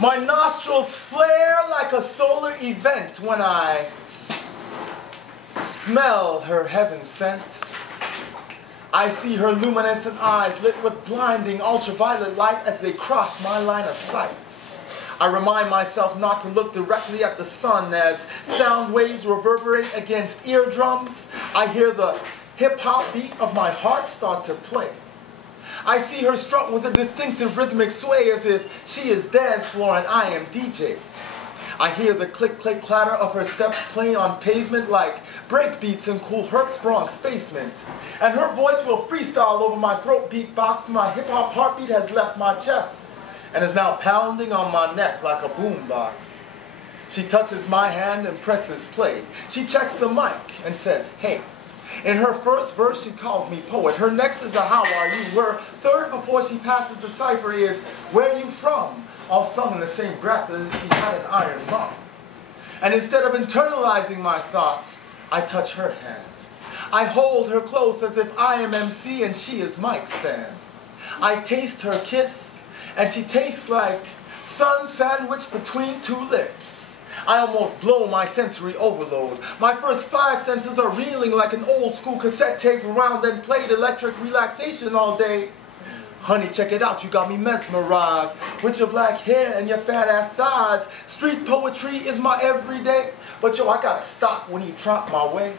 My nostrils flare like a solar event when I smell her heaven scent. I see her luminescent eyes lit with blinding ultraviolet light as they cross my line of sight. I remind myself not to look directly at the sun as sound waves reverberate against eardrums. I hear the hip-hop beat of my heart start to play. I see her strut with a distinctive rhythmic sway as if she is dance floor and I am DJ. I hear the click-click clatter of her steps playing on pavement like breakbeats in cool Herc's Bronx basement. And her voice will freestyle over my throat beatbox when my hip-hop heartbeat has left my chest and is now pounding on my neck like a boombox. She touches my hand and presses play. She checks the mic and says, hey. In her first verse, she calls me poet. Her next is a how are you. Her third before she passes the cipher is where you from, all sung in the same breath as if she had an iron lung. And instead of internalizing my thoughts, I touch her hand. I hold her close as if I am MC and she is mic stand. I taste her kiss, and she tastes like sun sandwiched between two lips. I almost blow my sensory overload. My first 5 senses are reeling like an old school cassette tape around and played electric relaxation all day. Honey, check it out, you got me mesmerized with your black hair and your fat ass thighs. Street poetry is my everyday, but yo, I gotta stop when you trot my way.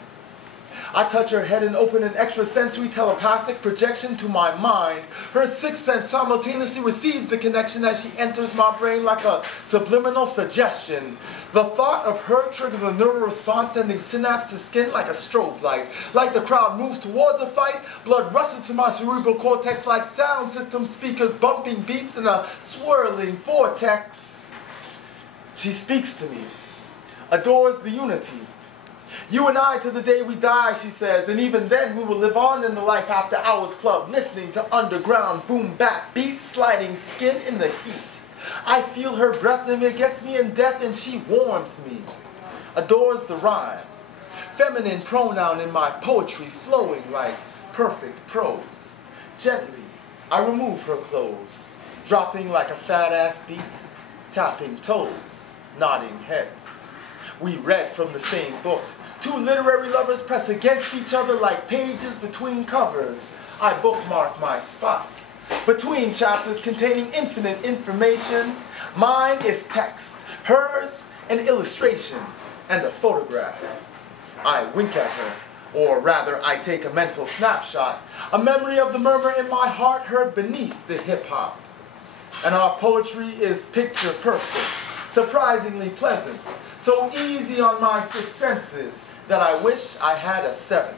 I touch her head and open an extrasensory telepathic projection to my mind. Her sixth sense simultaneously receives the connection as she enters my brain like a subliminal suggestion. The thought of her triggers a neural response sending synapse to skin like a strobe light. Like the crowd moves towards a fight, blood rushes to my cerebral cortex like sound system speakers bumping beats in a swirling vortex. She speaks to me, adores the unity. You and I to the day we die, she says, and even then we will live on in the Life After Hours Club, listening to underground boom bap beats, sliding skin in the heat. I feel her breath and it gets me in death and she warms me, adores the rhyme. Feminine pronoun in my poetry flowing like perfect prose. Gently, I remove her clothes, dropping like a fat ass beat, tapping toes, nodding heads. We read from the same book. 2 literary lovers press against each other like pages between covers. I bookmark my spot. Between chapters containing infinite information, mine is text, hers an illustration and a photograph. I wink at her, or rather I take a mental snapshot, a memory of the murmur in my heart heard beneath the hip-hop. And our poetry is picture perfect, surprisingly pleasant, so easy on my 6 senses that I wish I had a 7th.